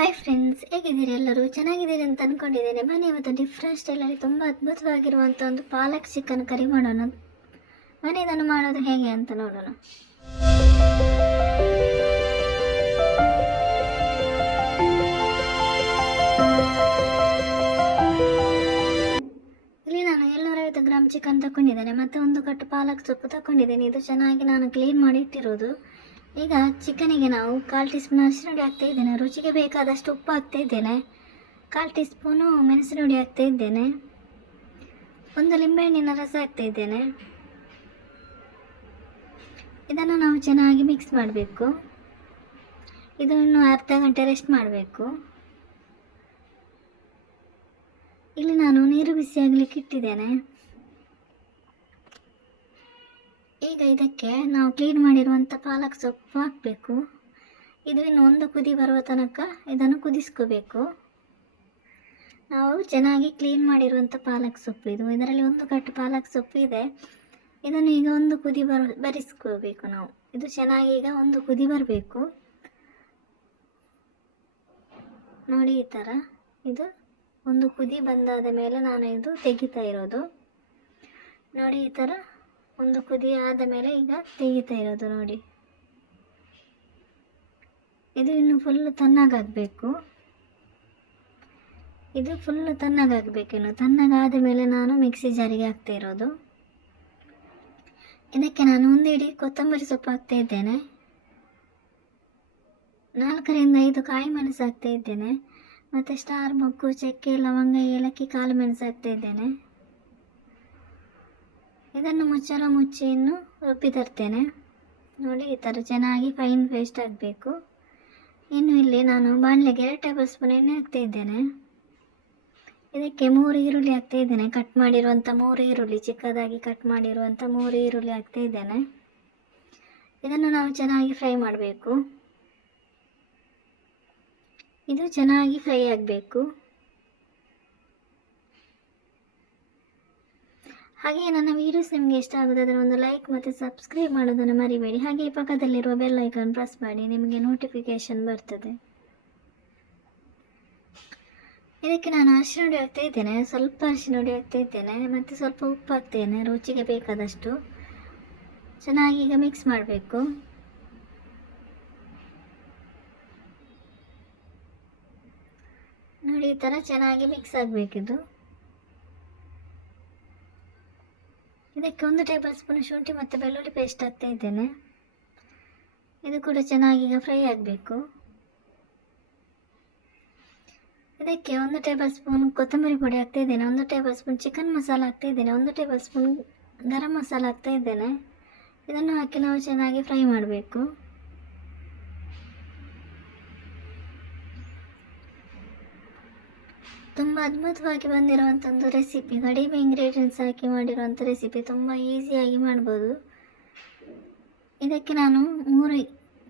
Hi friends ಹೇಗಿದ್ದೀರಿ ಎಲ್ಲರೂ? ಚೆನ್ನಾಗಿದ್ದೀರಿ ಅಂತ ಅಂದ್ಕೊಂಡಿದ್ದೀನಿ ಬನ್ನಿ, ಇವತ್ತು ಡಿಫ್ರೆಂಟ್ ಸ್ಟೈಲಲ್ಲಿ ತುಂಬ ಅದ್ಭುತವಾಗಿರುವಂಥ ಒಂದು ಪಾಲಕ್ ಚಿಕನ್ ಕರಿ ಮಾಡೋಣ. ಬನ್ನಿ, ಇದನ್ನು ಮಾಡೋದು ಹೇಗೆ ಅಂತ ನೋಡೋಣ. ಇಲ್ಲಿ ನಾನು ಏಳ್ನೂರೈವತ್ತು ಗ್ರಾಮ್ ಚಿಕನ್ ತಗೊಂಡಿದ್ದೇನೆ ಮತ್ತು ಒಂದು ಕಟ್ಟು ಪಾಲಕ್ ಸೊಪ್ಪು ತಗೊಂಡಿದ್ದೀನಿ ಇದು ಚೆನ್ನಾಗಿ ನಾನು ಕ್ಲೀನ್ ಮಾಡಿ ಇಟ್ಟಿರೋದು. ಈಗ ಚಿಕನಿಗೆ ನಾವು ಕಾಲು ಟೀ ಸ್ಪೂನ್ ಅರಿಶಿನ ಹುಡಿ ಹಾಕ್ತಾ ಇದ್ದೇನೆ. ರುಚಿಗೆ ಬೇಕಾದಷ್ಟು ಉಪ್ಪು ಹಾಕ್ತಾ ಇದ್ದೇನೆ. ಕಾಲು ಟೀ ಸ್ಪೂನು ಮೆಣಸಿನ ಹುಡಿ ಹಾಕ್ತಾ ಇದ್ದೇನೆ. ಒಂದು ಲಿಂಬೆಹಣ್ಣಿನ ರಸ ಹಾಕ್ತಾ ಇದ್ದೇನೆ. ಇದನ್ನು ನಾವು ಚೆನ್ನಾಗಿ ಮಿಕ್ಸ್ ಮಾಡಬೇಕು. ಇದನ್ನು ಅರ್ಧ ಗಂಟೆ ರೆಸ್ಟ್ ಮಾಡಬೇಕು. ಇಲ್ಲಿ ನಾನು ನೀರು ಬಿಸಿ ಆಗಲಿಕ್ಕೆ ಇಟ್ಟಿದ್ದೇನೆ. ಈಗ ಇದಕ್ಕೆ ನಾವು ಕ್ಲೀನ್ ಮಾಡಿರುವಂಥ ಪಾಲಕ್ ಸೊಪ್ಪು ಹಾಕಬೇಕು. ಇದು ಇನ್ನು ಒಂದು ಕುದಿ ಬರುವ ತನಕ ಇದನ್ನು ಕುದಿಸ್ಕೋಬೇಕು. ನಾವು ಚೆನ್ನಾಗಿ ಕ್ಲೀನ್ ಮಾಡಿರುವಂಥ ಪಾಲಕ್ ಸೊಪ್ಪು ಇದು. ಇದರಲ್ಲಿ ಒಂದು ಕಟ್ಟು ಪಾಲಕ್ ಸೊಪ್ಪು ಇದೆ. ಇದನ್ನು ಈಗ ಒಂದು ಕುದಿ ಬರ, ಬರಿಸ್ಕೋಬೇಕು ನಾವು. ಇದು ಚೆನ್ನಾಗಿ ಈಗ ಒಂದು ಕುದಿ ಬರಬೇಕು. ನೋಡಿ ಈ ಥರ ಇದು ಒಂದು ಕುದಿ ಬಂದಾದ ಮೇಲೆ ನಾನು ಇದು ತೆಗಿತಾ ಇರೋದು. ನೋಡಿ ಈ ಥರ ಒಂದು ಕುದಿ ಆದ ಮೇಲೆ ಈಗ ತೆಗಿತಾ ಇರೋದು ನೋಡಿ. ಇದು ಇನ್ನು ಫುಲ್ ತಣ್ಣಗಾಗಬೇಕು. ಇದು ಫುಲ್ ತಣ್ಣಗಾಗಬೇಕು ಇನ್ನು. ತಣ್ಣಗಾದ ಮೇಲೆ ನಾನು ಮಿಕ್ಸಿ ಜಾರಿಗೆ ಹಾಕ್ತಾ ಇರೋದು. ಇದಕ್ಕೆ ನಾನು ಒಂದು ಕೊತ್ತಂಬರಿ ಸೊಪ್ಪು ಹಾಕ್ತಾ ಇದ್ದೇನೆ. ನಾಲ್ಕರಿಂದ ಐದು ಕಾಯಿ ಮೆಣಸು ಹಾಕ್ತಾ ಇದ್ದೇನೆ. ಮತ್ತು ಸ್ಟಾರ್ ಮೊಗ್ಗು, ಚಕ್ಕೆ, ಲವಂಗ, ಏಲಕ್ಕಿ, ಕಾಳು ಮೆಣಸು ಹಾಕ್ತಾ ಇದ್ದೇನೆ. ಇದನ್ನು ಮುಚ್ಚಳ ಮುಚ್ಚಿಯನ್ನು ರುಬ್ಬಿ ತರ್ತೇನೆ. ನೋಡಿ, ಈ ಥರ ಚೆನ್ನಾಗಿ ಫೈನ್ ಪೇಸ್ಟ್ ಆಗಬೇಕು. ಇನ್ನು ಇಲ್ಲಿ ನಾನು ಬಾಣಲೆಗೆ ಎರಡು ಟೇಬಲ್ ಸ್ಪೂನ್ ಎಣ್ಣೆ ಹಾಕ್ತಾ ಇದ್ದೇನೆ. ಇದಕ್ಕೆ ಮೂರು ಈರುಳ್ಳಿ ಹಾಕ್ತಾ ಇದ್ದೇನೆ. ಕಟ್ ಮಾಡಿರುವಂಥ ಮೂರು ಈರುಳ್ಳಿ, ಚಿಕ್ಕದಾಗಿ ಕಟ್ ಮಾಡಿರುವಂಥ ಮೂರು ಈರುಳ್ಳಿ ಹಾಕ್ತಾ ಇದ್ದೇನೆ. ಇದನ್ನು ನಾವು ಚೆನ್ನಾಗಿ ಫ್ರೈ ಮಾಡಬೇಕು. ಇದು ಚೆನ್ನಾಗಿ ಫ್ರೈ ಆಗಬೇಕು. ಹಾಗೆ ನನ್ನ ವೀಡಿಯೋಸ್ ನಿಮಗೆ ಇಷ್ಟ ಆಗೋದಾದರೆ ಒಂದು ಲೈಕ್ ಮತ್ತು ಸಬ್ಸ್ಕ್ರೈಬ್ ಮಾಡೋದನ್ನು ಮರಿಬೇಡಿ. ಹಾಗೆ ಪಕ್ಕದಲ್ಲಿರುವ ಬೆಲ್ ಐಕಾನ್ ಪ್ರೆಸ್ ಮಾಡಿ ನಿಮಗೆ ನೋಟಿಫಿಕೇಷನ್ ಬರ್ತದೆ. ಇದಕ್ಕೆ ನಾನು ಅರಿಶಿನ ಹುಡಿ ಹಾಕ್ತಾ ಇದ್ದೇನೆ. ಸ್ವಲ್ಪ ಅರಿಶಿನ ಹುಡಿ ಹಾಕ್ತಾ ಇದ್ದೇನೆ. ಮತ್ತು ಸ್ವಲ್ಪ ಉಪ್ಪು ಹಾಕ್ತೇನೆ. ರುಚಿಗೆ ಬೇಕಾದಷ್ಟು. ಚೆನ್ನಾಗಿ ಈಗ ಮಿಕ್ಸ್ ಮಾಡಬೇಕು. ನೋಡಿ, ಈ ಥರ ಚೆನ್ನಾಗಿ ಮಿಕ್ಸ್ ಆಗಬೇಕಿದು. ಇದಕ್ಕೆ ಒಂದು ಟೇಬಲ್ ಸ್ಪೂನ್ ಶುಂಠಿ ಮತ್ತು ಬೆಳ್ಳುಳ್ಳಿ ಪೇಸ್ಟ್ ಹಾಕ್ತಾ ಇದ್ದೇನೆ. ಇದು ಕೂಡ ಚೆನ್ನಾಗಿ ಈಗ ಫ್ರೈ ಆಗಬೇಕು. ಇದಕ್ಕೆ ಒಂದು ಟೇಬಲ್ ಸ್ಪೂನ್ ಕೊತ್ತಂಬರಿ ಪುಡಿ ಹಾಕ್ತಾ ಇದ್ದೇನೆ. ಒಂದು ಟೇಬಲ್ ಸ್ಪೂನ್ ಚಿಕನ್ ಮಸಾಲ ಹಾಕ್ತಾ ಇದ್ದೇನೆ. ಒಂದು ಟೇಬಲ್ ಸ್ಪೂನ್ ಗರಂ ಮಸಾಲ ಹಾಕ್ತಾ ಇದ್ದೇನೆ. ಇದನ್ನು ಹಾಕಿ ನಾವು ಚೆನ್ನಾಗಿ ಫ್ರೈ ಮಾಡಬೇಕು. ತುಂಬ ಅದ್ಭುತವಾಗಿ ಬಂದಿರುವಂಥ ಒಂದು ರೆಸಿಪಿ ಕಡಿಮೆ ಇಂಗ್ರೀಡಿಯೆಂಟ್ಸ್ ಹಾಕಿ ಮಾಡಿರುವಂಥ ರೆಸಿಪಿ ತುಂಬ ಈಸಿಯಾಗಿ ಮಾಡ್ಬೋದು. ಇದಕ್ಕೆ ನಾನು ಮೂರು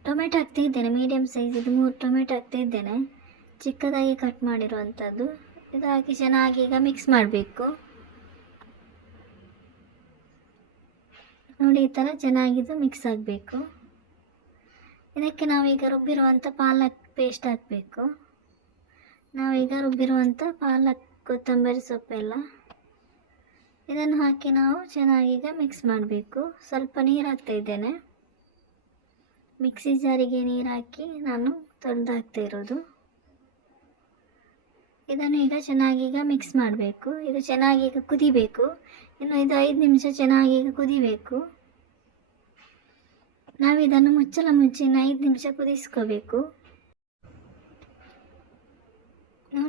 ಟೊಮೆಟೊ ಹಾಕ್ತಾ ಇದ್ದೇನೆ ಮೀಡಿಯಮ್ ಸೈಜಿದು ಮೂರು ಟೊಮೆಟೊ ಹಾಕ್ತಾ ಇದ್ದೇನೆ ಚಿಕ್ಕದಾಗಿ ಕಟ್ ಮಾಡಿರುವಂಥದ್ದು. ಇದು ಚೆನ್ನಾಗಿ ಈಗ ಮಿಕ್ಸ್ ಮಾಡಬೇಕು. ನೋಡಿ, ಈ ಥರ ಚೆನ್ನಾಗಿದ್ದು ಮಿಕ್ಸ್ ಆಗಬೇಕು. ಇದಕ್ಕೆ ನಾವೀಗ ರುಬ್ಬಿರುವಂಥ ಪಾಲಕ್ ಪೇಸ್ಟ್ ಹಾಕಬೇಕು. ನಾವೀಗ ರುಬ್ಬಿರುವಂಥ ಪಾಲಕ್, ಕೊತ್ತಂಬರಿ ಸೊಪ್ಪೆಲ್ಲ ಇದನ್ನು ಹಾಕಿ ನಾವು ಚೆನ್ನಾಗೀಗ ಮಿಕ್ಸ್ ಮಾಡಬೇಕು. ಸ್ವಲ್ಪ ನೀರು ಹಾಕ್ತಾ ಇದ್ದೇನೆ. ಮಿಕ್ಸಿ ಜಾರಿಗೆ ನೀರು ಹಾಕಿ ನಾನು ತೊಳೆದು ಹಾಕ್ತಾ ಇರೋದು. ಇದನ್ನು ಈಗ ಚೆನ್ನಾಗೀಗ ಮಿಕ್ಸ್ ಮಾಡಬೇಕು. ಇದು ಚೆನ್ನಾಗೀಗ ಕುದಿಬೇಕು. ಇನ್ನು ಇದು ಐದು ನಿಮಿಷ ಚೆನ್ನಾಗೀಗ ಕುದಿಬೇಕು. ನಾವು ಇದನ್ನು ಮುಚ್ಚಲ ಮುಚ್ಚಿ ಇನ್ನು ಐದು ನಿಮಿಷ ಕುದಿಸ್ಕೋಬೇಕು.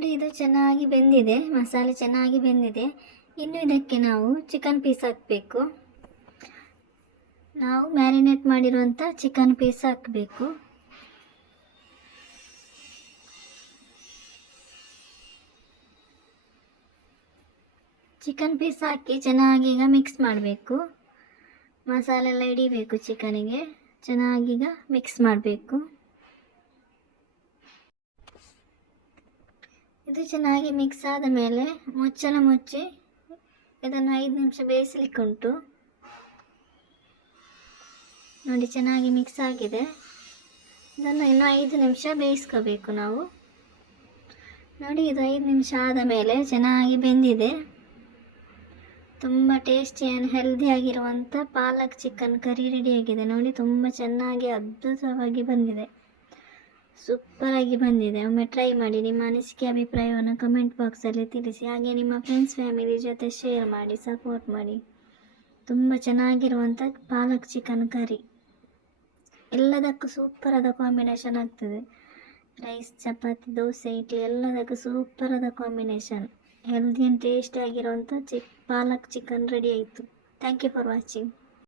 ನೋಡಿ ಇದು ಚೆನ್ನಾಗಿ ಬೆಂದಿದೆ, ಮಸಾಲೆ ಚೆನ್ನಾಗಿ ಬೆಂದಿದೆ. ಇನ್ನು ಇದಕ್ಕೆ ನಾವು ಚಿಕನ್ ಪೀಸ್ ಹಾಕಬೇಕು. ನಾವು ಮ್ಯಾರಿನೇಟ್ ಮಾಡಿರುವಂಥ ಚಿಕನ್ ಪೀಸ್ ಹಾಕಬೇಕು. ಚಿಕನ್ ಪೀಸ್ ಹಾಕಿ ಚೆನ್ನಾಗಿ ಈಗ ಮಿಕ್ಸ್ ಮಾಡಬೇಕು. ಮಸಾಲೆ ಎಲ್ಲ ಹಿಡಿಬೇಕು ಚಿಕನಿಗೆ ಚೆನ್ನಾಗೀಗ ಮಿಕ್ಸ್ ಮಾಡಬೇಕು. ಇದು ಚೆನ್ನಾಗಿ ಮಿಕ್ಸ್ ಆದ ಮೇಲೆ ಮುಚ್ಚಳ ಮುಚ್ಚಿ ಇದನ್ನು ಐದು ನಿಮಿಷ ಬೇಯಿಸಲಿಕ್ಕೆ ಉಂಟು ನೋಡಿ, ಚೆನ್ನಾಗಿ ಮಿಕ್ಸ್ ಆಗಿದೆ. ಇದನ್ನು ಇನ್ನೂ ಐದು ನಿಮಿಷ ಬೇಯಿಸ್ಕೋಬೇಕು ನಾವು. ನೋಡಿ, ಇದು ಐದು ನಿಮಿಷ ಆದ ಮೇಲೆ ಚೆನ್ನಾಗಿ ಬೆಂದಿದೆ. ತುಂಬ ಟೇಸ್ಟಿ ಆ್ಯಂಡ್ ಹೆಲ್ದಿಯಾಗಿರುವಂಥ ಪಾಲಕ್ ಚಿಕನ್ ಕರಿ ರೆಡಿಯಾಗಿದೆ ನೋಡಿ, ತುಂಬ ಚೆನ್ನಾಗಿ, ಅದ್ಭುತವಾಗಿ ಬಂದಿದೆ. ಸೂಪರಾಗಿ ಬಂದಿದೆ. ಒಮ್ಮೆ ಟ್ರೈ ಮಾಡಿ ನಿಮ್ಮ ಅನಿಸಿಕೆ, ಅಭಿಪ್ರಾಯವನ್ನು ಕಮೆಂಟ್ ಬಾಕ್ಸಲ್ಲಿ ತಿಳಿಸಿ. ಹಾಗೆ ನಿಮ್ಮ ಫ್ರೆಂಡ್ಸ್, ಫ್ಯಾಮಿಲಿ ಜೊತೆ ಶೇರ್ ಮಾಡಿ, ಸಪೋರ್ಟ್ ಮಾಡಿ. ತುಂಬ ಚೆನ್ನಾಗಿರುವಂಥ ಪಾಲಕ್ ಚಿಕನ್ ಕರಿ. ಎಲ್ಲದಕ್ಕೂ ಸೂಪರಾದ ಕಾಂಬಿನೇಷನ್ ಆಗ್ತದೆ. ರೈಸ್, ಚಪಾತಿ, ದೋಸೆ, ಇಡ್ಲಿ ಎಲ್ಲದಕ್ಕೂ ಸೂಪರಾದ ಕಾಂಬಿನೇಷನ್. ಹೆಲ್ದಿ ಆ್ಯಂಡ್ ಟೇಸ್ಟಿ ಆಗಿರುವಂಥ ಚಿಕ್ ಪಾಲಕ್ ಚಿಕನ್ ರೆಡಿ ಆಯಿತು. Thank you for watching